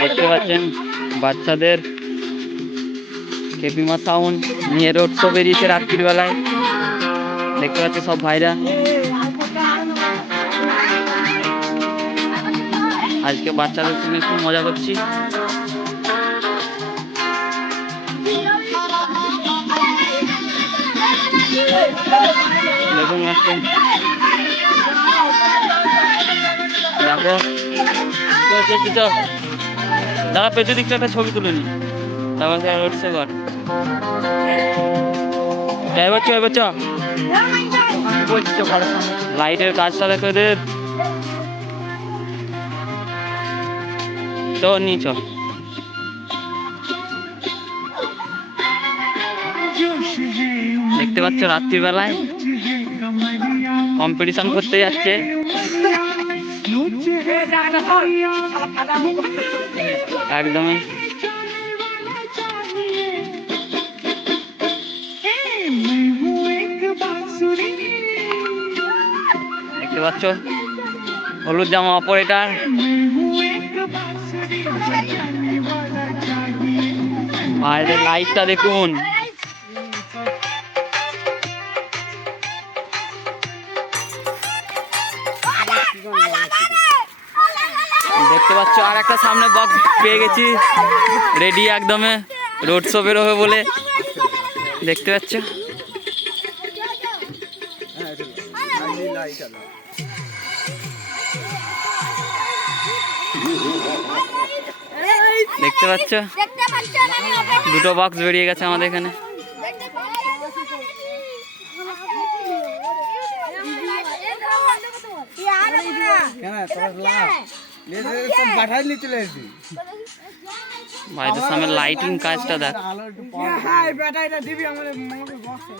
দেখতে পাচ্ছেন বাচ্চাদের কেপিমা সাউন্ড নিয়ে রোড শো বেরিয়েছে রাত্রিবেলায়। দেখতে পাচ্ছে সব ভাইরা। আজকে বাচ্চাদের সঙ্গে খুব মজা করছি। দেখুন দেখো। চল, চল, চল, চল। দাঁড়া পেছু দিকটা একটা ছবি তুলে নি। তারপর শো কর এবার চ এবার চ লাইটের কাজটা দেখো এদের। তো নিয়ে চ দেখতে পাচ্ছ রাত্রিবেলায় কম্পিটিশন করতে যাচ্ছে। একদমই। দেখতে পাচ্ছ? হলুদ জামা অপারেটার বাইরের লাইটটা দেখুন। দেখতে পাচ্ছ, আর একটা সামনে বক্স পেয়ে গেছি। রেডি একদমে রোড শো বেরোবে বলে। দেখতে পাচ্ছ? দেখতে পাচ্ছ? দুটো বক্স বেরিয়ে গেছে আমাদের এখানে। কেন? তোরা তো সামনে লাইটিং কাজটা দেখ। হ্যাঁ ব্যাটারিটা দিবি আমাদের বক্সে